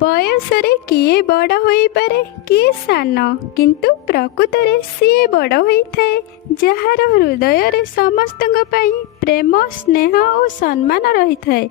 ବୟସରେ କିଏ ବଡ଼ ହୋଇପାରେ କିଏ ସାନ, କିନ୍ତୁ ପ୍ରକୃତରେ ସିଏ ବଡ଼ ହୋଇଥାଏ ଯାହାର ହୃଦୟରେ ସମସ୍ତଙ୍କ ପାଇଁ ପ୍ରେମ, ସ୍ନେହ ଓ ସମ୍ମାନ ରହିଥାଏ।